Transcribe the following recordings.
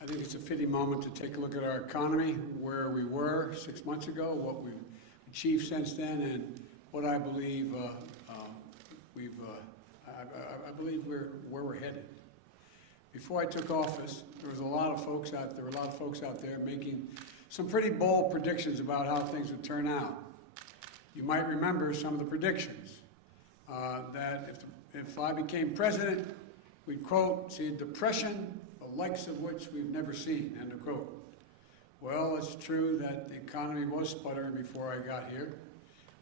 I think it's a fitting moment to take a look at our economy, where we were 6 months ago, what we've achieved since then, and what I believe I believe where we're headed. Before I took office, there were a lot of folks out there making some pretty bold predictions about how things would turn out. You might remember some of the predictions that if I became president, we'd, quote, see a depression, the likes of which we've never seen, end of quote. Well, it's true that the economy was sputtering before I got here,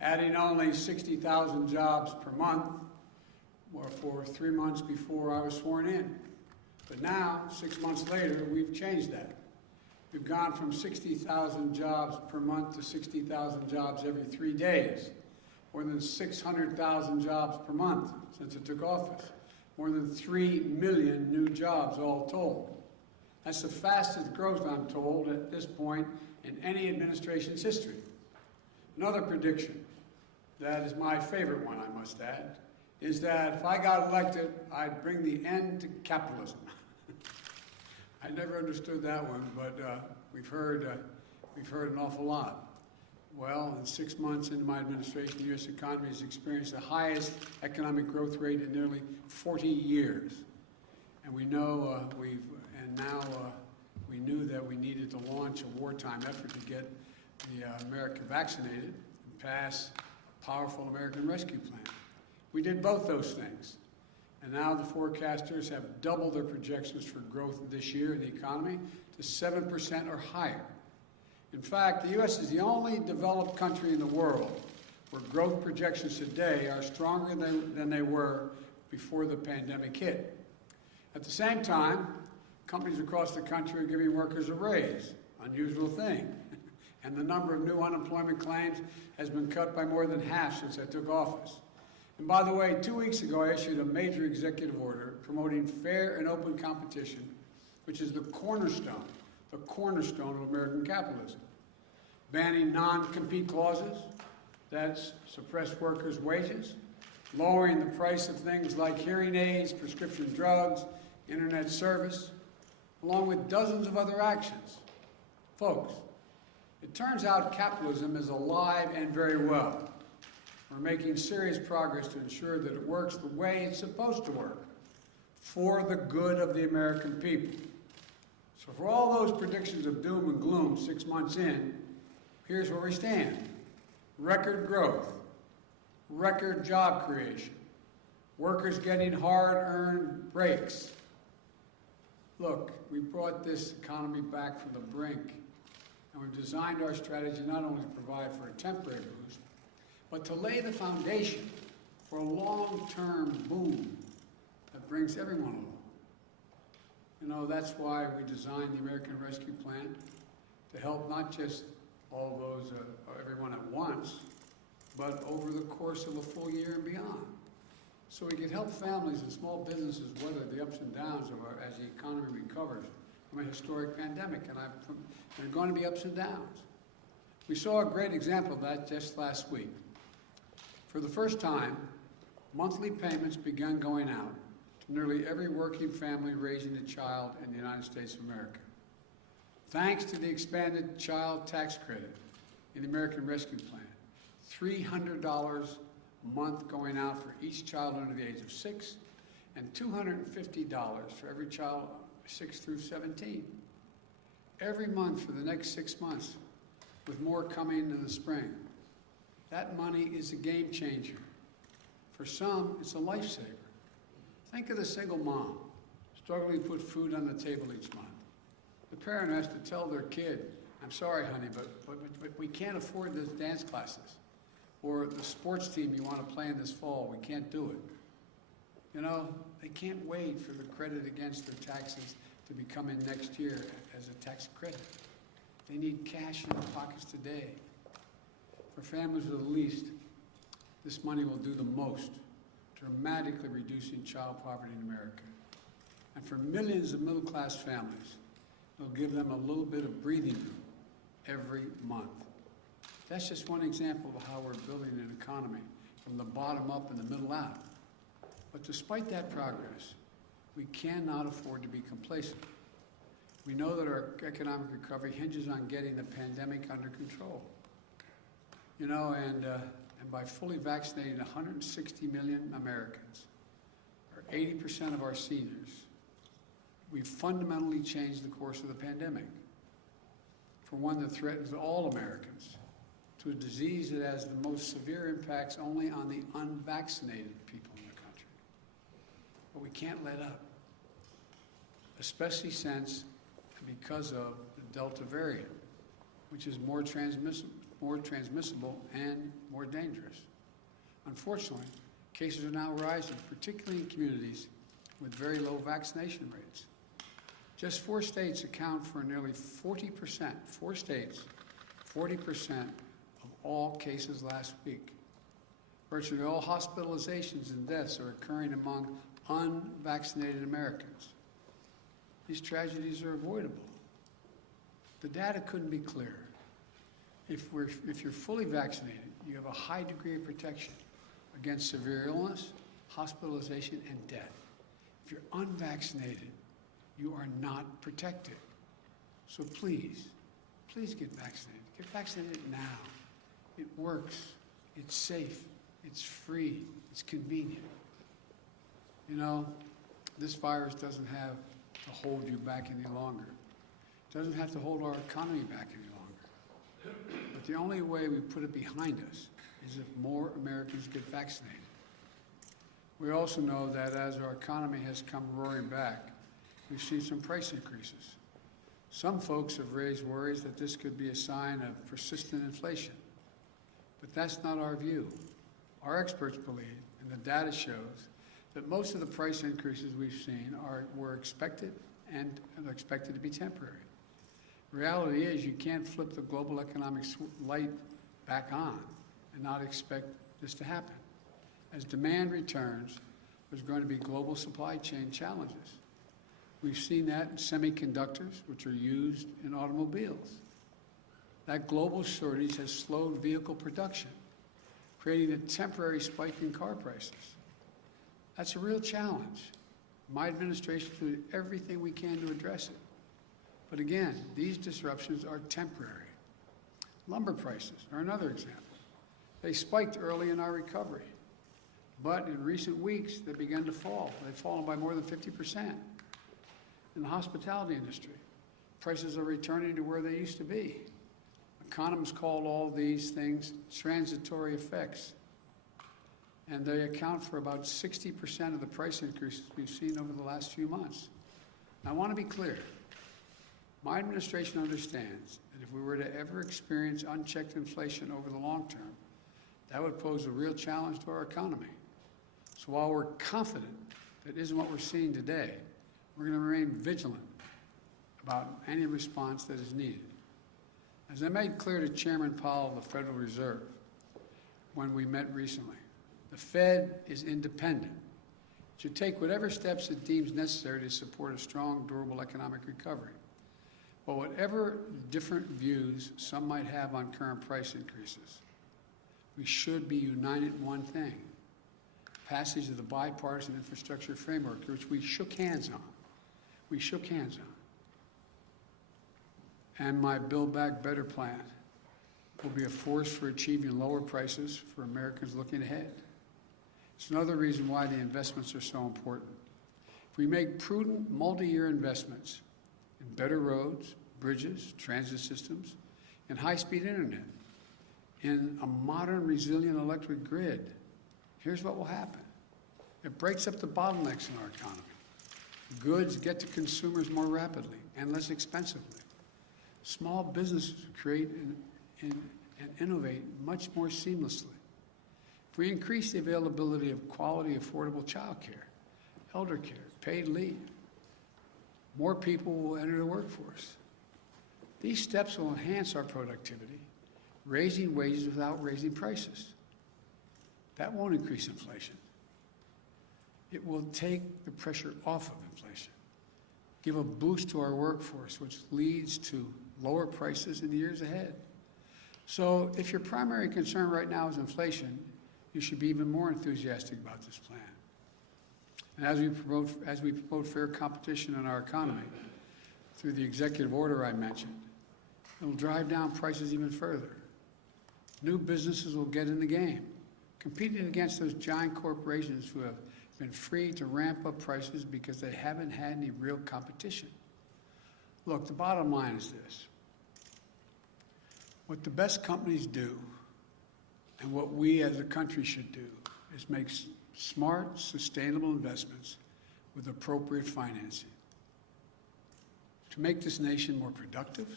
adding only 60,000 jobs per month for 3 months before I was sworn in. But now, 6 months later, we've changed that. We've gone from 60,000 jobs per month to 60,000 jobs every 3 days, more than 600,000 jobs per month since I took office, more than 3 million new jobs all told. That's the fastest growth, I'm told, at this point in any administration's history. Another prediction, that is my favorite one, I must add, is that if I got elected, I'd bring the end to capitalism. I never understood that one, but we've heard an awful lot. Well, in 6 months into my administration, the U.S. economy has experienced the highest economic growth rate in nearly 40 years. And we know we knew that we needed to launch a wartime effort to get America vaccinated and pass a powerful American Rescue Plan. We did both those things. And now the forecasters have doubled their projections for growth this year in the economy to 7% or higher. In fact, the U.S. is the only developed country in the world where growth projections today are stronger than they were before the pandemic hit. At the same time, companies across the country are giving workers a raise, unusual thing. And the number of new unemployment claims has been cut by more than half since I took office. And by the way, 2 weeks ago, I issued a major executive order promoting fair and open competition, which is the cornerstone of American capitalism. Banning non-compete clauses that suppress workers' wages, lowering the price of things like hearing aids, prescription drugs, internet service, along with dozens of other actions. Folks, it turns out capitalism is alive and very well. We're making serious progress to ensure that it works the way it's supposed to work, for the good of the American people. So for all those predictions of doom and gloom 6 months in, here's where we stand. Record growth, record job creation, workers getting hard-earned breaks. Look, we brought this economy back from the brink, and we've designed our strategy not only to provide for a temporary boost, but to lay the foundation for a long-term boom that brings everyone along. You know, that's why we designed the American Rescue Plan, to help not just all of those, everyone at once, but over the course of a full year and beyond. So we can help families and small businesses weather the ups and downs as the economy recovers from a historic pandemic, and there are going to be ups and downs. We saw a great example of that just last week. For the first time, monthly payments began going out to nearly every working family raising a child in the United States of America. Thanks to the expanded child tax credit in the American Rescue Plan, $300 a month going out for each child under the age of 6, and $250 for every child 6 through 17. Every month for the next 6 months, with more coming in the spring. That money is a game changer. For some, it's a lifesaver. Think of the single mom struggling to put food on the table each month. The parent has to tell their kid, I'm sorry, honey, but we can't afford those dance classes. Or the sports team you want to play in this fall, we can't do it. You know, they can't wait for the credit against their taxes to be coming next year as a tax credit. They need cash in their pockets today. For families with the least, this money will do the most, dramatically reducing child poverty in America. And for millions of middle-class families, it'll give them a little bit of breathing room every month. That's just one example of how we're building an economy from the bottom up and the middle out. But despite that progress, we cannot afford to be complacent. We know that our economic recovery hinges on getting the pandemic under control. You know, and by fully vaccinating 160 million Americans, or 80% of our seniors, we've fundamentally changed the course of the pandemic from one that threatens all Americans to a disease that has the most severe impacts only on the unvaccinated people in the country. But we can't let up, especially since and because of the Delta variant, which is more transmissible and more dangerous. Unfortunately, cases are now rising, particularly in communities with very low vaccination rates. Just 4 states account for nearly 40%, 4 states, 40% of all cases last week. Virtually all hospitalizations and deaths are occurring among unvaccinated Americans. These tragedies are avoidable. The data couldn't be clearer. If you're fully vaccinated, you have a high degree of protection against severe illness, hospitalization, and death. If you're unvaccinated, you are not protected. So please get vaccinated. Get vaccinated now. It works. It's safe. It's free. It's convenient. You know, this virus doesn't have to hold you back any longer. It doesn't have to hold our economy back any longer. But the only way we put it behind us is if more Americans get vaccinated. We also know that as our economy has come roaring back, we've seen some price increases. Some folks have raised worries that this could be a sign of persistent inflation. But that's not our view. Our experts believe, and the data shows, that most of the price increases we've seen were expected and are expected to be temporary. The reality is you can't flip the global economic light back on and not expect this to happen. As demand returns, there's going to be global supply chain challenges. We've seen that in semiconductors, which are used in automobiles. That global shortage has slowed vehicle production, creating a temporary spike in car prices. That's a real challenge. My administration will do everything we can to address it. But again, these disruptions are temporary. Lumber prices are another example. They spiked early in our recovery, but in recent weeks, they began to fall. They've fallen by more than 50%. In the hospitality industry, prices are returning to where they used to be. Economists call all these things transitory effects, and they account for about 60% of the price increases we've seen over the last few months. Now, I want to be clear. My administration understands that if we were to ever experience unchecked inflation over the long term, that would pose a real challenge to our economy. So while we're confident that isn't what we're seeing today, we're going to remain vigilant about any response that is needed. As I made clear to Chairman Powell of the Federal Reserve when we met recently, the Fed is independent. It should take whatever steps it deems necessary to support a strong, durable economic recovery. But whatever different views some might have on current price increases, we should be united in one thing: passage of the bipartisan infrastructure framework, which we shook hands on. And my Build Back Better plan will be a force for achieving lower prices for Americans looking ahead. It's another reason why the investments are so important. If we make prudent multi-year investments in better roads, bridges, transit systems, and high-speed internet, in a modern, resilient electric grid, here's what will happen. It breaks up the bottlenecks in our economy. Goods get to consumers more rapidly and less expensively. Small businesses create and innovate much more seamlessly. If we increase the availability of quality, affordable child care, elder care, paid leave, more people will enter the workforce. These steps will enhance our productivity, raising wages without raising prices. That won't increase inflation. It will take the pressure off of inflation, give a boost to our workforce, which leads to lower prices in the years ahead. So if your primary concern right now is inflation, you should be even more enthusiastic about this plan. And as we promote fair competition in our economy, through the executive order I mentioned. It'll drive down prices even further. New businesses will get in the game, competing against those giant corporations who have been free to ramp up prices because they haven't had any real competition. Look, the bottom line is this. What the best companies do, and what we as a country should do, is make smart, sustainable investments with appropriate financing to make this nation more productive,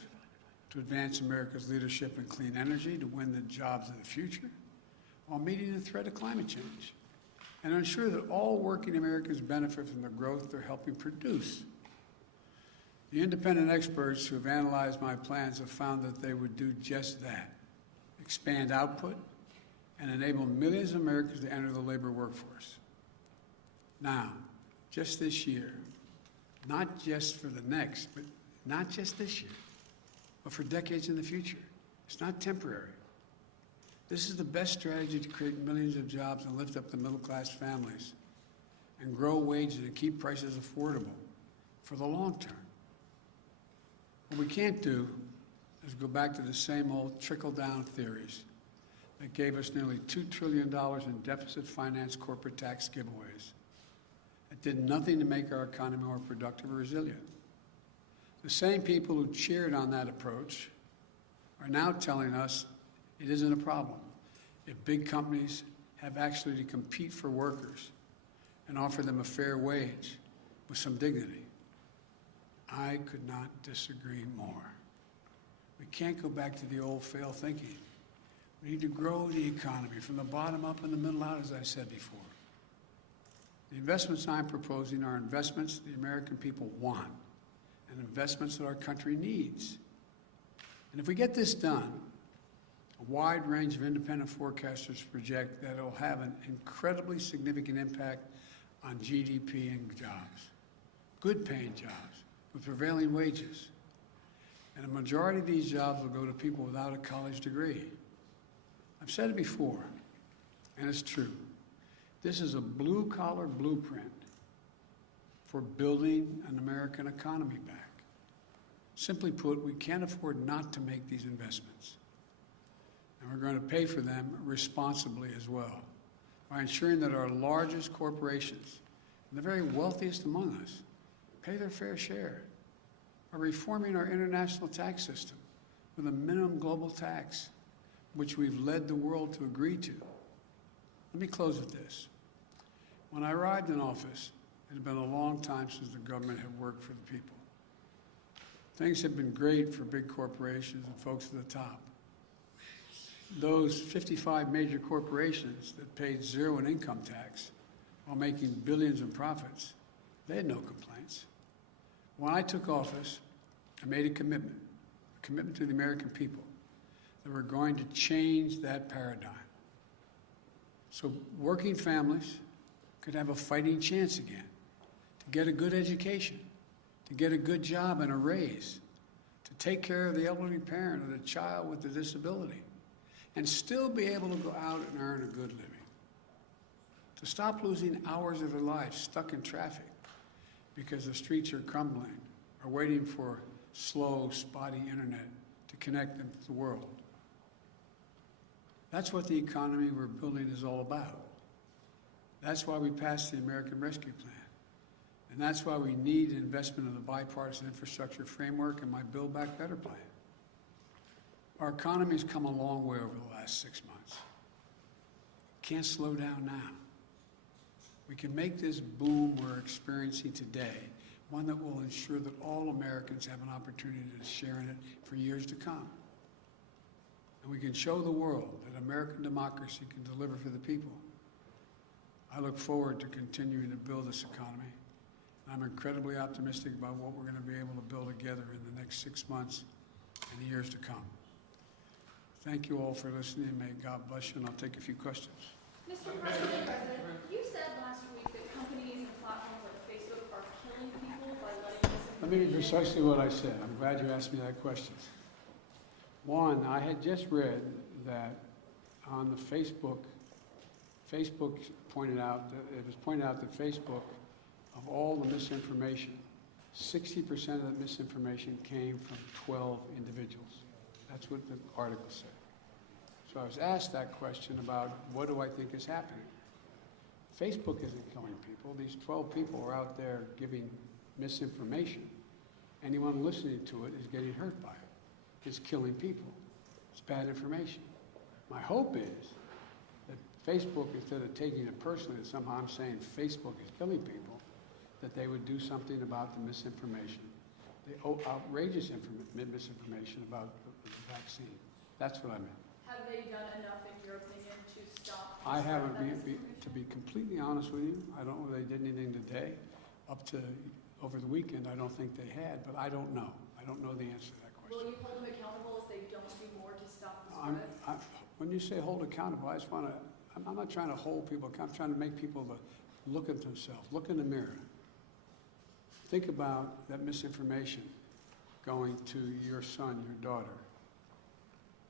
to advance America's leadership in clean energy, to win the jobs of the future, while meeting the threat of climate change, and ensure that all working Americans benefit from the growth they're helping produce. The independent experts who have analyzed my plans have found that they would do just that, expand output, and enable millions of Americans to enter the labor workforce. Now, just this year, not just for the next, but not just this year, but for decades in the future. It's not temporary. This is the best strategy to create millions of jobs and lift up the middle-class families and grow wages and keep prices affordable for the long term. What we can't do is go back to the same old trickle-down theories that gave us nearly $2 trillion in deficit finance corporate tax giveaways. It did nothing to make our economy more productive or resilient. The same people who cheered on that approach are now telling us it isn't a problem if big companies have actually to compete for workers and offer them a fair wage with some dignity. I could not disagree more. We can't go back to the old failed thinking. We need to grow the economy from the bottom up and the middle out, as I said before. The investments I'm proposing are investments the American people want and investments that our country needs. And if we get this done, a wide range of independent forecasters project that it will have an incredibly significant impact on GDP and jobs, good-paying jobs with prevailing wages. And a majority of these jobs will go to people without a college degree. I've said it before, and it's true. This is a blue-collar blueprint for building an American economy back. Simply put, we can't afford not to make these investments. And we're going to pay for them responsibly as well, by ensuring that our largest corporations, and the very wealthiest among us, pay their fair share, by reforming our international tax system with a minimum global tax, which we've led the world to agree to. Let me close with this. When I arrived in office, it had been a long time since the government had worked for the people. Things had been great for big corporations and folks at the top. Those 55 major corporations that paid zero in income tax while making billions in profits, they had no complaints. When I took office, I made a commitment to the American people, that we're going to change that paradigm. So working families could have a fighting chance again, to get a good education, to get a good job and a raise, to take care of the elderly parent or the child with a disability, and still be able to go out and earn a good living. To stop losing hours of their life stuck in traffic because the streets are crumbling or waiting for slow, spotty internet to connect them to the world. That's what the economy we're building is all about. That's why we passed the American Rescue Plan. And that's why we need investment in the bipartisan infrastructure framework and my Build Back Better plan. Our economy has come a long way over the last 6 months. Can't slow down now. We can make this boom we're experiencing today one that will ensure that all Americans have an opportunity to share in it for years to come. And we can show the world that American democracy can deliver for the people. I look forward to continuing to build this economy. I'm incredibly optimistic about what we're going to be able to build together in the next 6 months and the years to come. Thank you all for listening. May God bless you, and I'll take a few questions. Mr. President, you said last week that companies and platforms like Facebook are killing people by letting misinformation. Let me be precisely what I said. I'm glad you asked me that question. One, I had just read that on the Facebook pointed out that it was pointed out that Facebook, of all the misinformation 60% of the misinformation came from 12 individuals. That's what the article said. So I was asked that question about what do I think is happening. Facebook isn't killing people. These 12 people are out there giving misinformation. Anyone listening to it is getting hurt by it. It's killing people. It's bad information. My hope is that Facebook, instead of taking it personally that somehow I'm saying Facebook is killing people, that they would do something about the misinformation, the outrageous misinformation about the vaccine. That's what I meant. Have they done enough, in your opinion, to stop? I haven't, that misinformation? to be completely honest with you, I don't know if they did anything today. Up to over the weekend, I don't think they had, but I don't know. I don't know the answer to that Will question. you hold them accountable if they don't do more to stop the spread? When you say hold accountable, I just want to, I'm not trying to hold people accountable. I'm trying to make people look at themselves, look in the mirror. Think about that misinformation going to your son, your daughter,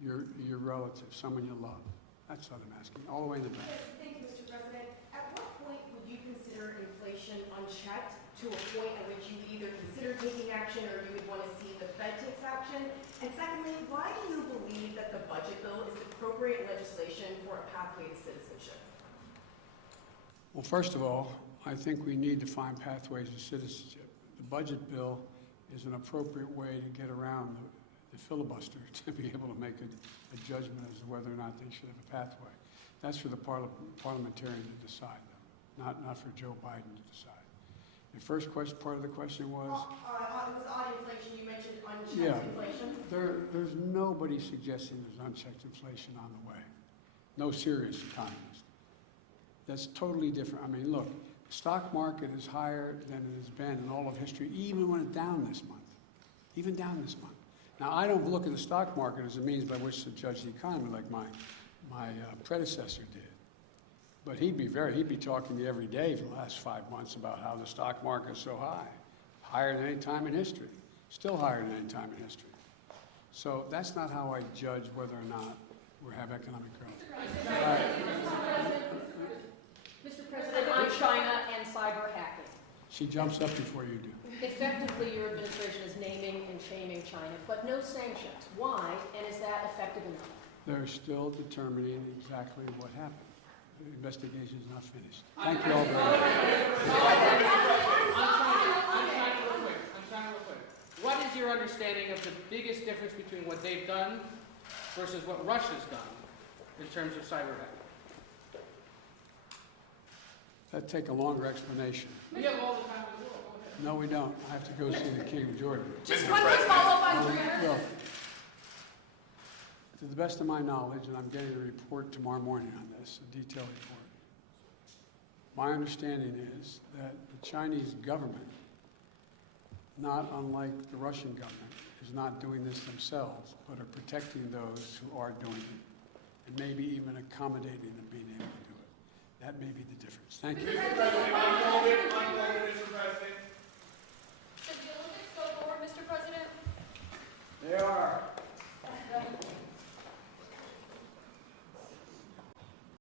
your relative, someone you love. That's what I'm asking, all the way in the back. Thank you, Mr. President. At what point would you consider inflation unchecked to a point at which you would either consider taking action or you would want to see the Fed takes action? And secondly, why do you believe that the budget bill is appropriate legislation for a pathway to citizenship? Well, first of all, I think we need to find pathways to citizenship. The budget bill is an appropriate way to get around the filibuster, to be able to make a judgment as to whether or not they should have a pathway. That's for the parliamentarian to decide, though, not for Joe Biden to decide. The first part of the question was? It was on inflation. You mentioned unchecked Yeah. inflation. There's nobody suggesting there's unchecked inflation on the way. No serious economist. That's totally different. I mean, look, the stock market is higher than it has been in all of history, even when it's down this month. Even down this month. Now, I don't look at the stock market as a means by which to judge the economy like my predecessor did. But he'd be talking to me every day for the last 5 months about how the stock market is so high. Higher than any time in history. Still higher than any time in history. So that's not how I judge whether or not we have economic growth. Mr. President, on China and cyber hacking. She jumps up before you do. Effectively, your administration is naming and shaming China, but no sanctions. Why, and is that effective enough? They're still determining exactly what happened. The investigation is not finished. Thank you all very much. I'm trying real quick. What is your understanding of the biggest difference between what they've done versus what Russia's done in terms of cyber hacking? That'd take a longer explanation. We have all the time in the world. Go ahead. No, we don't. I have to go see the King of Jordan. Just one quick follow-up on Dreamer. Well, to the best of my knowledge, and I'm getting a report tomorrow morning on this, a detailed report, my understanding is that the Chinese government, not unlike the Russian government, is not doing this themselves, but are protecting those who are doing it, and maybe even accommodating them being able to do it. That may be the difference. Thank you. Mr. President, on COVID, Mr. President.